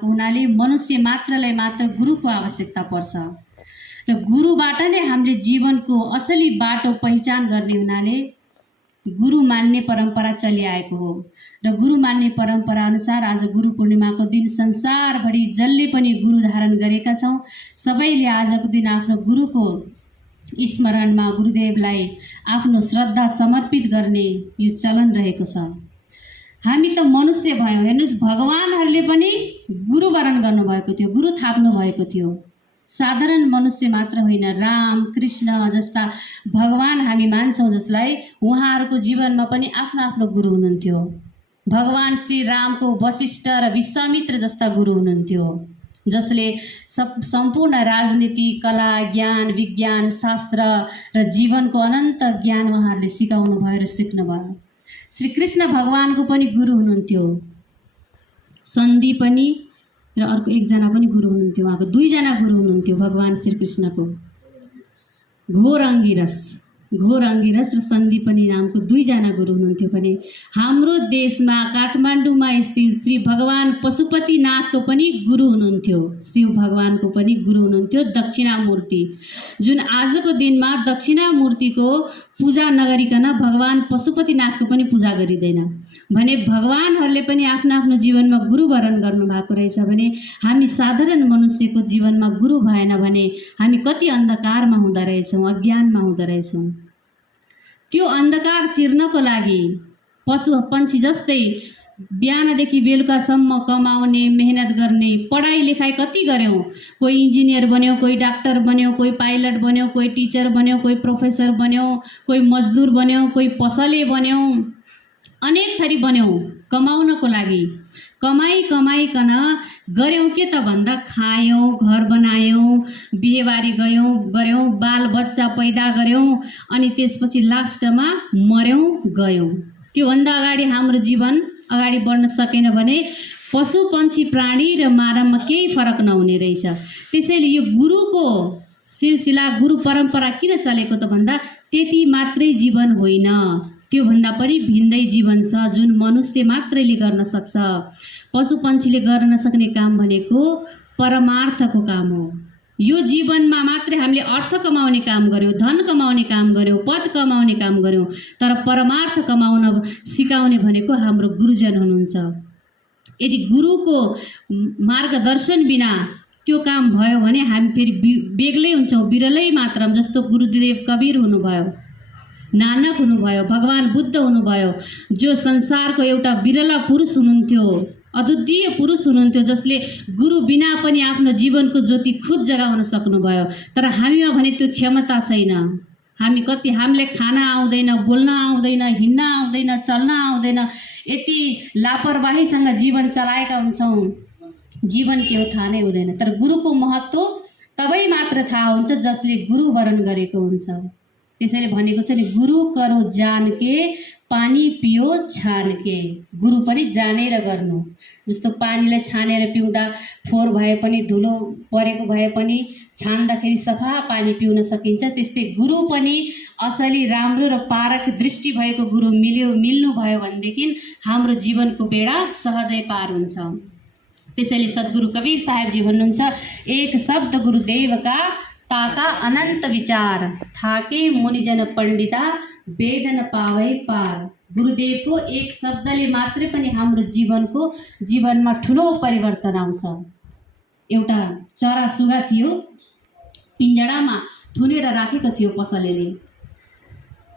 भएको हुनाले मनुष्य मात्रलाई मात्र गुरुको आवश्यकता पर्छ र गुरुबाट नै हामीले जीवनको असली बाटो पहिचान गर्ने हुनाले गुरु मान्ने परम्परा चलिआएको हो र गुरु मान्ने परम्परा अनुसार आज गुरु पूर्णिमाको दिन संसारभरि जसले पनि गुरु धारण गरेका छौं सबैले आजको दिन आफ्नो गुरुको स्मरणमा गुरुदेवलाई आफ्नो श्रद्धा समर्पित गर्ने यो चलन रहेको छ। हामी त मनुष्य भयौं, हेर्नुस् भगवानहरूले पनि गुरु वरण गर्नुभएको थियो, गुरु थाप्नु भएको थियो। साधारण मनुष्य मात्र होइन, राम कृष्ण जस्ता भगवान हामी मान्छौं जसलाई उहाँहरूको जीवनमा पनि आफ्नो आफ्नो गुरु हुनुहुन्थ्यो। भगवान श्री रामको वशिष्ठ र विश्वामित्र जस्ता गुरु हुनुहुन्थ्यो जसले सम्पूर्ण राजनीति, कला, ज्ञान, विज्ञान, शास्त्र र जीवनको अनन्त ज्ञान उहाँहरूले सिकाउनु भयो र सिक्नु भयो। श्री कृष्ण भगवानको पनि गुरु हुनुहुन्थ्यो, सन्दी पनि र अर्को एकजना पनि गुरु हुनुहुन्थ्यो। उहाँको दुईजना गुरु हुनुहुन्थ्यो भगवान श्री कृष्णको, घोर अंगिरस र सन्दीपनी नामको दुईजना गुरु हुनुहुन्थ्यो भने हाम्रो देशमा काठमाडौँमा स्थित श्री भगवान पशुपतिनाथको पनि गुरु हुनुहुन्थ्यो, शिव भगवानको पनि गुरु हुनुहुन्थ्यो दक्षिणामूर्ति, जुन आजको दिनमा दक्षिणामूर्तिको पूजा नगरिकन भगवान पशुपतिनाथको पनि पूजा गरिदैन भने भगवानहरूले पनि आफ्नो आफ्नो जीवनमा गुरु वरण गर्नु भएको रहेछ भने हामी साधारण मनुष्यको जीवनमा गुरु भएन भने हामी कति अन्धकारमा हुँदा रहेछौं, अज्ञानमा हुँदा रहेछौं। त्यो अन्धकार चिर्नको लागि पशु पंक्षी जस्तै बिहानदेखि बेलुकासम्म कमाउने, मेहनत गर्ने, पढाइ लेखाइ कति गर्यौं, कोही इन्जिनियर बन्यो, कोही डाक्टर बन्यो, कोही पाइलट बन्यो, कोही टिचर बन्यो, कोही प्रोफेसर बन्यो, कोही मजदुर बन्यो, कोही पसले बन्यो, अनेक थरी बन्यौं कमाउनको लागि। कमाइकन गर्यौं के त भन्दा खायौं, घर बनायौं, बिहेबारी गर्यौं, बाल बच्चा पैदा गर्यौं अनि त्यसपछि लास्टमा मर्यौं गयौं। त्यो भन्दा अगाडि हाम्रो जीवन अगाडि बढ्न सकेन भने पशु पंक्षी प्राणी र मानवमा केही फरक नहुने रहेछ। त्यसैले यो गुरुको सिलसिला, गुरु परम्परा किन चलेको त भन्दा त्यति मात्रै जीवन होइन, त्यो भन्दा पनि भिन्दै जीवन छ जुन मनुष्य मात्रैले गर्न सक्छ। पशु पंक्षीले गर्न नसक्ने काम भनेको परमार्थको काम हो। यो जीवनमा मात्रै हामीले अर्थ कमाउने काम गर्यौं, धन कमाउने काम गर्यौं, पद कमाउने काम गर्यौं, तर परमार्थ कमाउन सिकाउने भनेको हाम्रो गुरुजन हुनुहुन्छ। यदि गुरुको मार्गदर्शन बिना त्यो काम भयो भने हामी फेरि बेग्लै हुन्छौं, बिरलै मात्रामा। जस्तो गुरुदेव कबीर हुनुभयो, नानक हुनुभयो, भगवान बुद्ध हुनुभयो, जो संसारको एउटा बिरला पुरुष हुनुहुन्थ्यो, अद्वितीय पुरुष हुनुहुन्थ्यो जसले गुरु बिना पनि आफ्नो जीवनको ज्योति खुद जगाउन सक्नुभयो। तर हामीमा भने त्यो क्षमता छैन। हामीले खाना आउँदैन, बोल्न आउँदैन, हिँड्न आउँदैन, चल्न आउँदैन, यति लापरवाहीसँग जीवन चलाएका हुन्छौं, जीवन के हो थाहा नै हुँदैन। तर गुरुको महत्व तबै मात्र थाहा हुन्छ जसले गुरु वरण गरेको हुन्छ। त्यसैले भनेको छ नि, गुरु करो जान के, पानी पियो छान के। गुरु पनि जानेर गर्नु। जस्तो पानीलाई छानेर पिउँदा फोहोर भए पनि, धुलो परेको भए पनि छान्दाखेरि सफा पानी पिउन सकिन्छ, त्यस्तै गुरु पनि असली राम्रो र पारख दृष्टि भएको गुरु मिल्नु भयो भनेदेखि हाम्रो जीवनको बेडा सहजै पार हुन्छ। त्यसैले सद्गुरु कबीर साहेबजी भन्नुहुन्छ, एक शब्द गुरुदेव का ताका अनंत विचार, थाके मुनिजन पंडिता वेद न पावै पार। गुरुदेवको एक शब्दले मात्रै पनि हाम्रो जीवनमा ठुलो परिवर्तन आउँछ। एउटा चरा सुगा थियो, पिंजडामा थुनेर राखेको थियो पसलेले।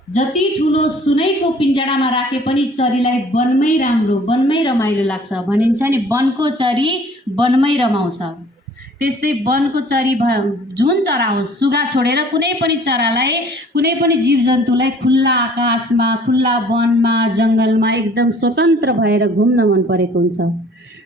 जति ठुलो सुनैको पिंजडामा राखे पनि चरीलाई वनमै राम्रो, वनमै रमाइलो लाग्छ भनिन्छ नि, वनको चरी वनमै रमाउँछ। त्यस्तै वनको चरी जुन चरा होस्, सुगा छोडेर कुनै पनि चरालाई, कुनै पनि जीवजन्तुलाई खुल्ला आकाशमा, खुल्ला वनमा, जंगलमा एकदम स्वतन्त्र भएर घुम्न मन परेको हुन्छ।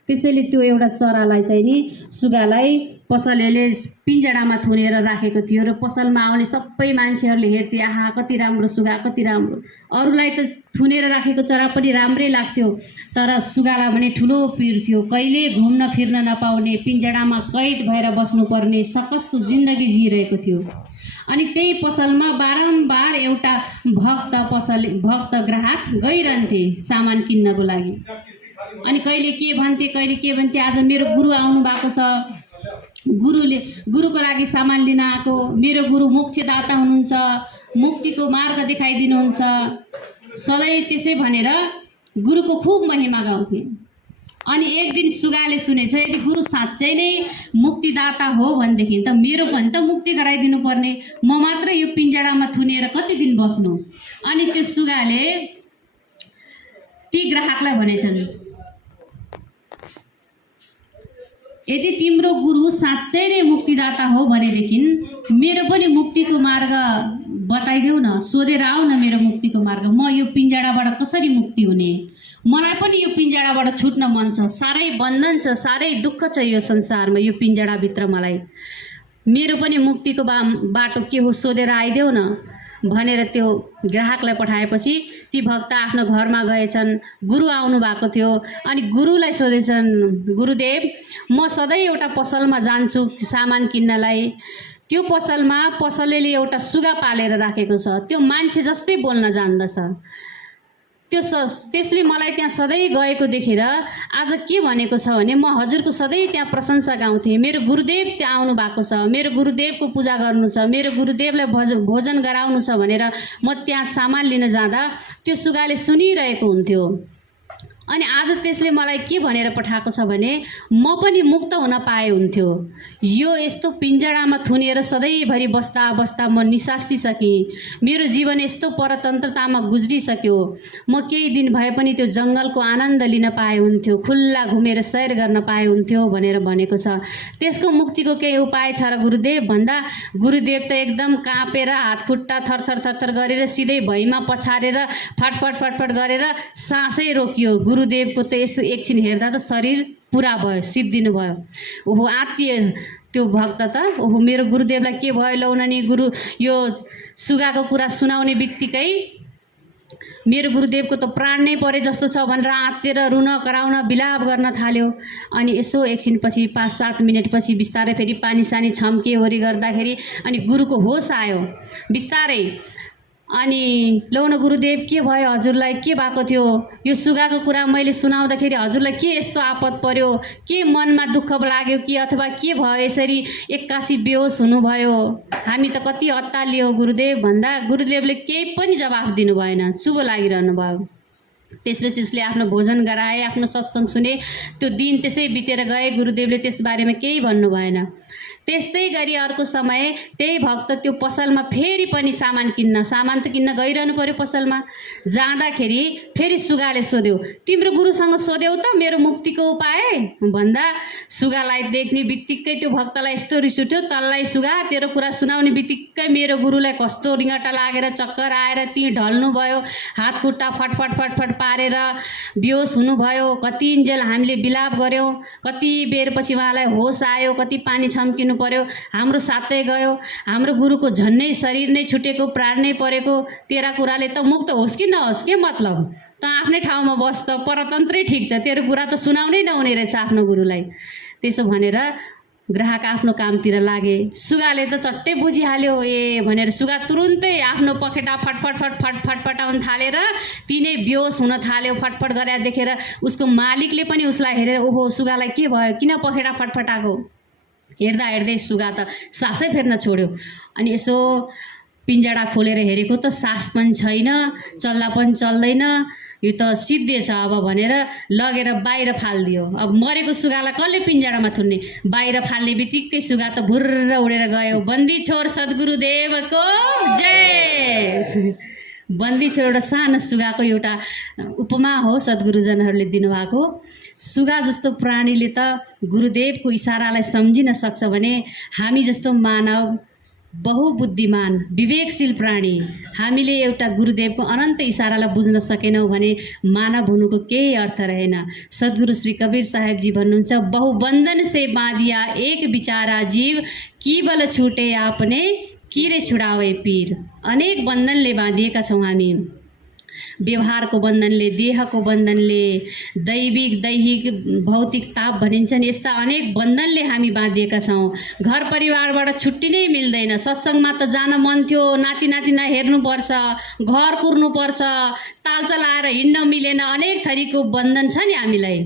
त्यसैले त्यो एउटा चरालाई चाहिँ नि, सुगालाई पसलेले पिंजडामा थुनेर राखेको थियो र पसलमा आउने सबै मान्छेहरूले हेर्थे, आहा कति राम्रो सुगा, कति राम्रो। अरूलाई त थुनेर राखेको चरा पनि राम्रै लाग्थ्यो, तर सुगालाई भने ठुलो पिर थियो। कहिले घुम्न फिर्न नपाउने, पिंजडामा कैद भएर बस्नुपर्ने सकसको जिन्दगी जिइरहेको थियो। अनि त्यही पसलमा बारम्बार एउटा भक्त ग्राहक गइरहन्थे सामान किन्नको लागि। अनि कहिले के भन्थे आज मेरो गुरु आउनु भएको छ, गुरुको लागि सामान लिन आएको, मेरो गुरु मोक्षदाता हुनुहुन्छ, मुक्तिको मार्ग देखाइदिनुहुन्छ, सधैँ त्यसै भनेर गुरुको खूब महिमा गाउँथे। अनि एक दिन सुगाले सुनेछ यदि गुरु साँच्चै नै मुक्तिदाता हो भनेदेखि त मेरो पनि त मुक्ति गराइदिनु पर्ने, म मात्र यो पिंजडामा थुनेर कति दिन बस्नु। अनि त्यो सुगाले ती ग्राहकलाई भनेछन् यदि तिम्रो गुरु साँच्चै नै मुक्तिदाता हो भनेदेखि मेरो पनि मुक्तिको मार्ग बताइदेऊ न, सोधेर आऊ न मेरो मुक्तिको मार्ग, म यो पिंजडाबाट कसरी मुक्ति हुने, मलाई पनि यो पिंजडाबाट छुट्न मन छ, साह्रै बन्धन छ, साह्रै दुःख छ यो संसारमा, यो पिंजडाभित्र मलाई मेरो पनि मुक्तिको बाटो के हो सोधेर आइदेऊ न भनेर त्यो ग्राहकलाई पठाएपछि ती भक्त आफ्नो घरमा गएछन्। गुरु आउनु भएको थियो अनि गुरुलाई सोधेछन्, गुरुदेव म सधैँ एउटा पसलमा जान्छु सामान किन्नलाई, त्यो पसलमा पसलेले एउटा सुगा पालेर राखेको छ, त्यो मान्छे जस्तै बोल्न जान्दछ, त्यसले मलाई त्यहाँ सधैँ गएको देखेर आज के भनेको छ भने म हजुरको सधैँ त्यहाँ प्रशंसा गाउँथे, मेरो गुरुदेव त्यहाँ आउनु भएको छ, मेरो गुरुदेवको पूजा गर्नु छ, मेरो गुरुदेवलाई भोजन गराउनु छ भनेर म त्यहाँ सामान लिन जाँदा त्यो सुगाले सुनिरहेको हुन्थ्यो। अनि आज त्यसले मलाई के भनेर पठाएको छ भने म पनि मुक्त हुन पाए हुन्थ्यो, यो यस्तो पिंजडामा थुनेर सधैँभरि बस्दा बस्दा म निसासिसकेँ, मेरो जीवन यस्तो परतन्त्रतामा गुज्रिसक्यो, म केही दिन भए पनि त्यो जङ्गलको आनन्द लिन पाए हुन्थ्यो, खुल्ला घुमेर सैर गर्न पाए हुन्थ्यो भनेर भनेको छ। त्यसको मुक्तिको केही उपाय छ र गुरुदेव भन्दा गुरुदेव त एकदम काँपेर हात खुट्टा थरथर थरथर गरेर सिधै भैमा पछारेर फटफट फटफट गरेर सासै रोकियो। गुरुदेवको त यस्तो एकछिन हेर्दा त शरीर पुरा भयो, सिद्धिनु भयो। ओहो आत्तिए त्यो भक्त त, ओहो मेरो गुरुदेवलाई के भयो लौन नि, गुरु यो सुगाको कुरा सुनाउने बित्तिकै मेरो गुरुदेवको त प्राण नै परे जस्तो छ भनेर आत्तिएर रुन कराउन बिलाप गर्न थाल्यो। अनि यसो एकछिन पछि 5-7 मिनट पछि बिस्तारै फेरि पानी सानी छम्के वरि गर्दाखेरि अनि गुरुको होस आयो बिस्तारै। अनि लौ न गुरुदेव के भयो, हजुरलाई के भएको थियो, यो सुगाको कुरा मैले सुनाउँदाखेरि हजुरलाई के यस्तो आपत पर्यो, के मनमा दुःख लाग्यो कि अथवा के भयो यसरी एक्कासी बेहोस हुनुभयो, हामी त कति अत्तालियो गुरुदेव भन्दा गुरुदेवले केही पनि जवाफ दिनु भएन, शुभ लागिरहनु भयो। त्यसपछि उसले आफ्नो भोजन गराए, आफ्नो सत्संग सुने, त्यो दिन त्यसै बितेर गए, गुरुदेवले त्यस बारेमा केही भन्नु भएन। त्यस्तै गरी अर्को समय त्यही भक्त त्यो पसलमा फेरि पनि सामान त किन्न गइरहनु पर्यो पसलमा। जाँदाखेरि फेरि सुगाले सोध्यो, तिम्रो गुरुसँग सोध्यौ त मेरो मुक्तिको उपाय भन्दा सुगालाई देख्ने बित्तिकै त्यो भक्तलाई यस्तो रिस उठ्यो, तल्लाई सुगा तेरो कुरा सुनाउने बित्तिकै मेरो गुरुलाई कस्तो रिङ्गटा लागेर चक्कर आएर ती ढल्नु भयो, हात खुट्टा फटफट फटफट पारेर बेहोस हुनुभयो। कतिन्जेल हामीले बिलाप गऱ्यौँ, कति बेरपछि उहाँलाई होस आयो, कति पानी छम्किनु पर्यो, हाम्रो साथै गयो, हाम्रो गुरुको झन्नै शरीर नै छुटेको, प्राण नै परेको, तेरा कुराले त मुक्त होस् कि नहोस् के मतलब, त आफ्नै ठाउँमा बस् त, परतन्त्रै ठिक छ, तेरो कुरा त सुनाउनै नहुने रहेछ आफ्नो गुरुलाई। त्यसो भनेर ग्राहक आफ्नो कामतिर लागे। सुगाले त चट्टै बुझिहाल्यो ए भनेर सुगा तुरुन्तै आफ्नो पखेटा फटफट फटफट फटफटाउन थालेर तिनै बेहोस हुन थाल्यो। फटफट गरेर देखेर उसको मालिकले पनि उसलाई हेरेर ओहो सुगालाई के भयो, किन पखेटा फटफटाएको, हेर्दा हेर्दै सुगा त सासै फेर्न छोड्यो। अनि यसो पिंजडा खोलेर हेरेको त सास पनि छैन, चल्ला पनि चल्दैन, यो त सिद्धे छ अब भनेर लगेर बाहिर फालिदियो। अब मरेको सुगालाई कसले पिंजडामा थुन्ने, बाहिर फाल्ने बित्तिकै सुगा त भुर्र उडेर गयो। बन्दी छोर सद्गुरुदेवको जय। बन्दी छोर एउटा सानो सुगाको एउटा उपमा हो सद्गुरुजनहरूले दिनुभएको। सुगा जस्तो प्राणीले त गुरुदेवको इशारालाई सम्झिन सक्छ भने हामी जस्तो मानव बहुबुद्धिमान विवेकशील प्राणी हामीले एउटा गुरुदेवको अनन्त इशारालाई बुझ्न सकेनौँ भने मानव हुनुको केही अर्थ रहेन। सद्गुरु श्री कबीर साहेबजी भन्नुहुन्छ, बहुबन्धन से बाँधिया एक बिचारा जीव, केवल छुटे आपने किरे छुडावे पीर। अनेक बन्धनले बाँधिएका छौँ हामी, व्यवहारको बन्धनले, देहको बन्धनले, दैविक दैहिक भौतिक ताप भनिन्छन्, यस्ता अनेक बन्धनले हामी बाँधिएका छौँ। घर परिवारबाट छुट्टिनै मिल्दैन। सत्सङ्गमा त जान मन थियो, नाति नातिना हेर्नुपर्छ, घर कुर्नुपर्छ, तालचाल आएर हिँड्न मिलेन, अनेक थरीको बन्धन छ नि हामीलाई।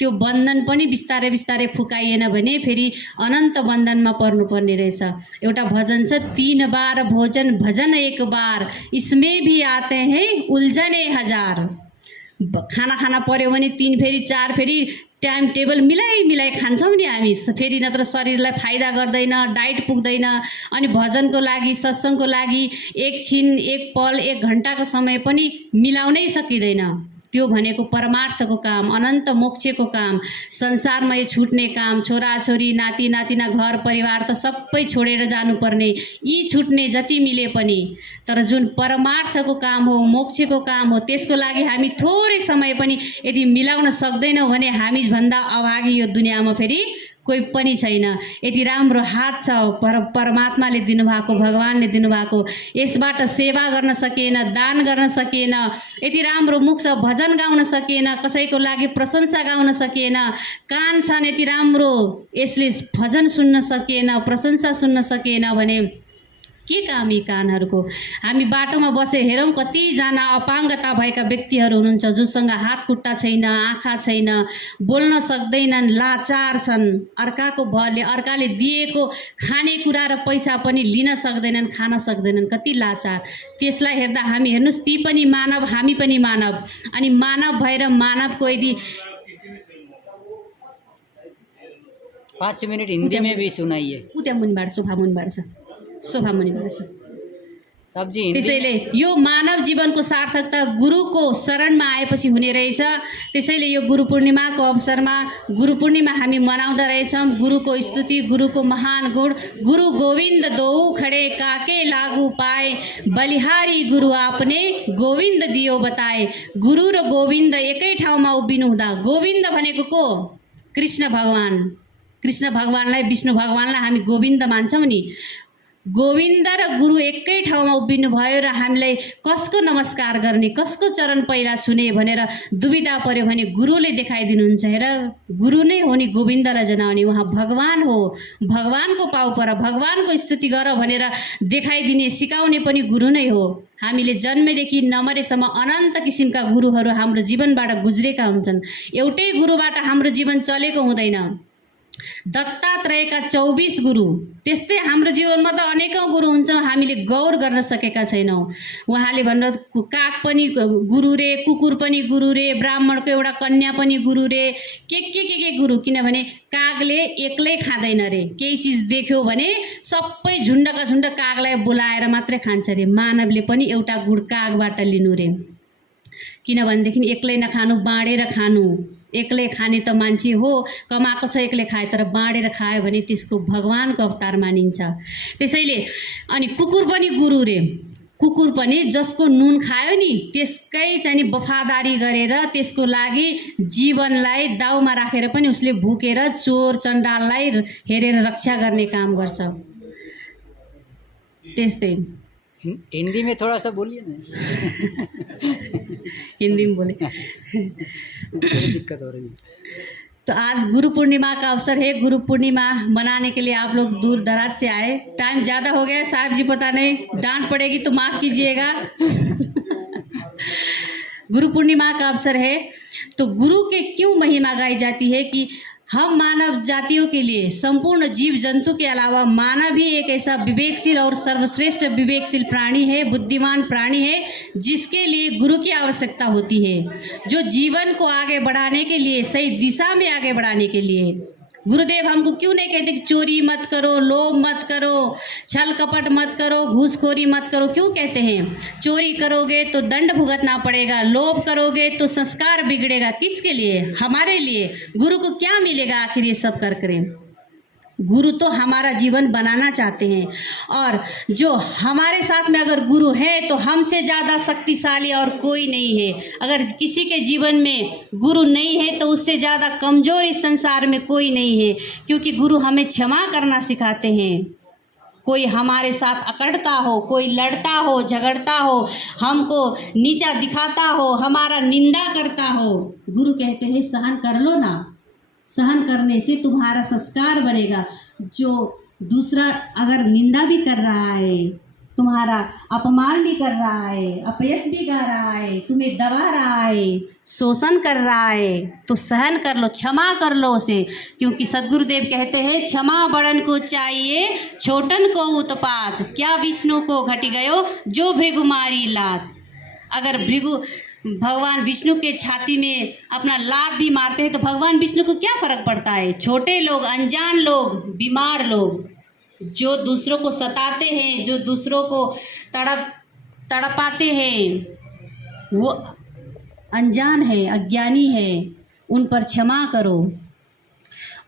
त्यो बन्धन पनि बिस्तारै बिस्तारै फुकाइएन भने फेरि अनन्त बन्धनमा पर्नुपर्ने रहेछ। एउटा भजन छ, 3 बार भोजन भजन 1 बार, इसमें भी आते हैं उल्झने हजार। खाना खाना पर्यो भने 3 फेरि 4 फेरि टाइम टेबल मिलाइ मिलाइ खान्छौँ नि हामी, फेरि नत्र शरीरलाई फाइदा गर्दैन, डाइट पुग्दैन। अनि भजनको लागि, सत्सङ्गको लागि एकछिन, एक पल, 1 घन्टाको समय पनि मिलाउनै सकिँदैन। त्यो भनेको परमार्थको काम, अनन्त मोक्षको काम, संसारमै छुट्ने काम, छोराछोरी, नाति नातिना, घर परिवार त सबै छोडेर जानुपर्ने, यी छुट्ने जति मिले पनि। तर जुन परमार्थको काम हो, मोक्षको काम हो, त्यसको लागि हामी थोरै समय पनि यदि मिलाउन सक्दैनौँ भने हामी भन्दा अभागी यो दुनियाँमा फेरि कोही पनि छैन। यति राम्रो हात छ परमात्माले दिनुभएको, भगवानले दिनुभएको, यसबाट सेवा गर्न सकिएन, दान गर्न सकिएन, यति राम्रो मुख छ भजन गाउन सकिएन, कसैको लागि प्रशंसा गाउन सकिएन, कान छन् यति राम्रो यसले भजन सुन्न सकिएन, प्रशंसा सुन्न सकिएन भने के काम यी कानहरूको। हामी बाटोमा बसेर हेरौँ, कतिजना अपाङ्गता भएका व्यक्तिहरू हुनुहुन्छ जोसँग हात खुट्टा छैन, आँखा छैन, बोल्न सक्दैनन्, लाचार छन्, अर्काको भरले, अर्काले दिएको खानेकुरा र पैसा पनि लिन सक्दैनन्, खान सक्दैनन्, कति लाचार। त्यसलाई हेर्दा हामी हेर्नुहोस्, ती पनि मानव, हामी पनि मानव। अनि मानव भएर मानवको यदि 5 मिनट हिंदी में भी सुनाइए। उता मुनिबाट सोफा मुनिबाट छ। सब्जी त्यसैले यो मानव जीवनको सार्थकता गुरुको शरणमा आएपछि हुने रहेछ। त्यसैले यो गुरु पूर्णिमाको अवसरमा, गुरु पूर्णिमा हामी मनाउँदा रहेछौँ। गुरुको स्तुति, गुरुको महान गुण, गुरु गोविन्द दोऊ खडे काके लागू पाए, बलिहारी गुरु आपने गोविन्द दियो बताए। गुरु र गोविन्द एकै ठाउँमा उभिनु हुँदा, गोविन्द भनेको को? कृष्ण भगवान। कृष्ण भगवानलाई, विष्णु भगवानलाई हामी गोविन्द मान्छौँ नि। गोविन्द र गुरु एकै ठाउँमा उभिनु भयो र हामीलाई कसको नमस्कार गर्ने, कसको चरण पहिला छुने भनेर दुविधा पर्यो भने गुरुले देखाइदिनुहुन्छ। हेर, गुरु नै हो नि गोविन्दलाई जनाउने, उहाँ भगवान हो, भगवानको पाउ पर, भगवानको स्तुति गर भनेर देखाइदिने, सिकाउने पनि गुरु नै हो। हामीले जन्मेदेखि नमरेसम्म अनन्त किसिमका गुरुहरू हाम्रो जीवनबाट गुज्रेका हुन्छन्। एउटै गुरुबाट हाम्रो जीवन चलेको हुँदैन। दत्तात्रेयका 24 गुरु, त्यस्तै हाम्रो जीवनमा त अनेकौं गुरु हुन्छ, हामीले गौर गर्न सकेका छैनौँ। उहाँले भन्नु, काग पनि गुरु रे, कुकुर पनि गुरु रे, ब्राह्मणको एउटा कन्या पनि गुरु रे, के गुरु। किनभने कागले एक्लै खाँदैन रे, केही चिज देख्यो भने सबै झुण्डका झुण्ड कागलाई बोलाएर मात्रै खान्छ रे। मानवले पनि एउटा गुण कागबाट लिनु रे। किनभनेदेखि एक्लै नखानु, बाँडेर खानु। एक्लै खाने त मान्छे हो, कमाएको छ एक्लै खाए, तर बाँडेर खायो भने त्यसको भगवानको अवतार मानिन्छ। त्यसैले अनि कुकुर पनि गुरु रे। कुकुर पनि जसको नुन खायो नि त्यसकै चाहिँ वफादारी गरेर, त्यसको लागि जीवनलाई दाउमा राखेर पनि उसले भुकेर चोर चण्डाललाई हेरेर रक्षा गर्ने काम गर्छ। त्यस्तै हिंदी में थोड़ा सा बोलिए ना। हिंदी में बोले दिक्कत हो रही है। तो आज गुरु पूर्णिमा का अवसर है। गुरु पूर्णिमा मनाने के लिए आप लोग दूर दराज से आए। टाइम ज़्यादा हो गया साहब जी, पता नहीं डांट पड़ेगी तो माफ़ कीजिएगा। गुरु पूर्णिमा का अवसर है तो गुरु के क्यों महिमा गाई जाती है कि हम मानव जातियों के लिए, संपूर्ण जीव जंतु के अलावा मानव ही एक ऐसा विवेकशील और सर्वश्रेष्ठ विवेकशील प्राणी है, बुद्धिमान प्राणी है, जिसके लिए गुरु की आवश्यकता होती है, जो जीवन को आगे बढ़ाने के लिए, सही दिशा में आगे बढ़ाने के लिए। गुरुदेव हमको क्यों नहीं कहते कि चोरी मत करो, लोभ मत करो, छल कपट मत करो, घूसखोरी मत करो? क्यों कहते हैं? चोरी करोगे तो दंड भुगतना पड़ेगा, लोभ करोगे तो संस्कार बिगड़ेगा। किसके लिए? हमारे लिए। गुरु को क्या मिलेगा आखिर ये सब कर करें? गुरु तो हमारा जीवन बनाना चाहते हैं, और जो हमारे साथ में अगर गुरु है तो हमसे ज़्यादा शक्तिशाली और कोई नहीं है। अगर किसी के जीवन में गुरु नहीं है तो उससे ज़्यादा कमज़ोर इस संसार में कोई नहीं है, क्योंकि गुरु हमें क्षमा करना सिखाते हैं। कोई हमारे साथ अकड़ता हो, कोई लड़ता हो, झगड़ता हो, हमको नीचा दिखाता हो, हमारा निंदा करता हो, गुरु कहते हैं सहन कर लो ना। सहन करने से तुम्हारा संस्कार बनेगा। जो दूसरा अगर निंदा भी कर रहा है, तुम्हारा अपमान भी कर रहा है, अपयश भी गा रहा है, तुम्हें दबा रहा है, शोषण कर रहा है, तो सहन कर लो, क्षमा कर लो उसे। क्योंकि सद्गुरुदेव कहते हैं क्षमा बड़न को चाहिए, छोटन को उत्पात, क्या विष्णु को घट गयो जो भृगुमारी लात। अगर भगवान विष्णु के छाती में अपना लात भी मारते हैं तो भगवान विष्णु को क्या फर्क पड़ता है। छोटे लोग, अनजान लोग, बीमार लोग, जो दूसरों को सताते हैं, जो दूसरों को तड़पाते हैं, वो अनजान है, अज्ञानी है, उन पर क्षमा करो।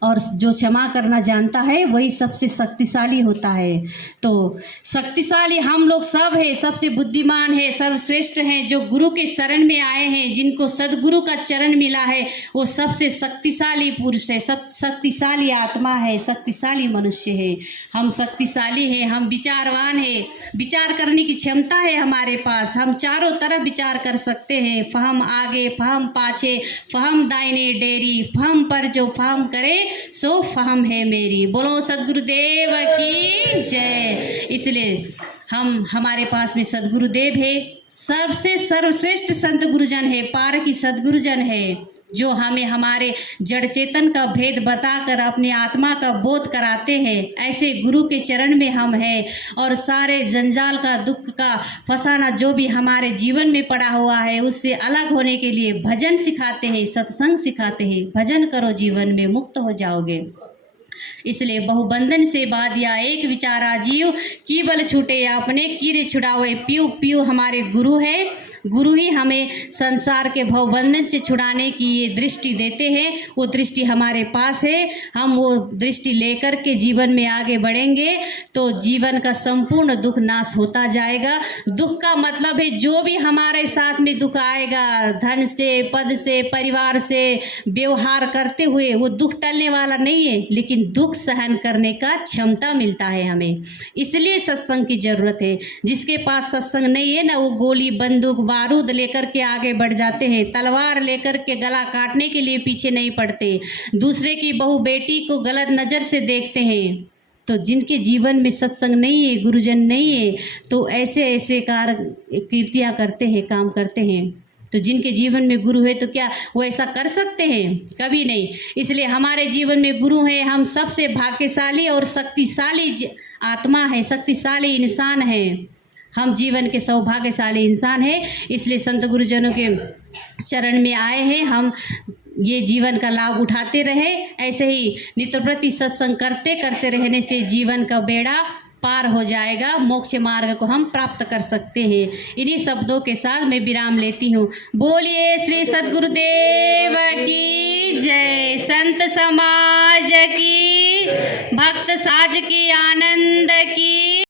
और जो क्षमा करना जानता है वही सबसे शक्तिशाली होता है। तो शक्तिशाली हम लोग सब है, सबसे बुद्धिमान है, सर्वश्रेष्ठ हैं। जो गुरु के शरण में आए हैं, जिनको सद्गुरु का चरण मिला है, वो सबसे शक्तिशाली पुरुष है, शक्तिशाली आत्मा है, शक्तिशाली मनुष्य है। हम शक्तिशाली हैं, हम विचारवान हैं, विचार करने की क्षमता है हमारे पास। हम चारों तरफ विचार कर सकते हैं, फहम आगे, फहम पाछे, फहम दाहिने डेरी, फहम पर जो फहम करे सो फहम है मेरी। बोलो सद्गुरुदेव की जय। इसलिए हमारे पास में सद्गुरुदेव है, सबसे सर्वश्रेष्ठ संत गुरुजन है, पार की सद्गुरुजन है, जो हमें हमारे जड़ चेतन का भेद बताकर अपनी आत्मा का बोध कराते हैं। ऐसे गुरु के चरण में हम हैं और सारे जंजाल का, दुख का फसाना जो भी हमारे जीवन में पड़ा हुआ है, उससे अलग होने के लिए भजन सिखाते हैं, सत्संग सिखाते हैं। भजन करो, जीवन में मुक्त हो जाओगे। इसलिए बहुबंधन से बाधिया एक विचारा जीव, की बल छूटे आपने कीरे छुड़ावे पीऊ। पीऊ हमारे गुरु है, गुरु ही हमें संसार के भवबंधन से छुड़ाने की ये दृष्टि देते हैं। वो दृष्टि हमारे पास है, हम वो दृष्टि लेकर के जीवन में आगे बढ़ेंगे तो जीवन का संपूर्ण दुख नाश होता जाएगा। दुख का मतलब है जो भी हमारे साथ में दुख आएगा, धन से, पद से, परिवार से व्यवहार करते हुए, वो दुख टलने वाला नहीं है, लेकिन दुख सहन करने का क्षमता मिलता है हमें। इसलिए सत्संग की जरूरत है। जिसके पास सत्संग नहीं है ना, वो गोली, बंदूक, बारूद लेकर के आगे बढ़ जाते हैं, तलवार लेकर के गला काटने के लिए पीछे नहीं पड़ते, दूसरे की बहू बेटी को गलत नज़र से देखते हैं। तो जिनके जीवन में सत्संग नहीं है, गुरुजन नहीं है, तो ऐसे ऐसे कीर्तियाँ करते हैं, काम करते हैं। तो जिनके जीवन में गुरु है तो क्या वो ऐसा कर सकते हैं? कभी नहीं। इसलिए हमारे जीवन में गुरु है, हम सबसे भाग्यशाली और शक्तिशाली आत्मा है, शक्तिशाली इंसान है, हम जीवन के सौभाग्यशाली इंसान हैं। इसलिए संत गुरुजनों के चरण में आए हैं, हम ये जीवन का लाभ उठाते रहे। ऐसे ही नित्य प्रति सत्संग करते करते रहने से जीवन का बेड़ा पार हो जाएगा, मोक्ष मार्ग को हम प्राप्त कर सकते हैं। इन्हीं शब्दों के साथ मैं विराम लेती हूँ। बोलिए श्री सद्गुरुदेव की जय। संत समाज की, भक्त साज की आनंद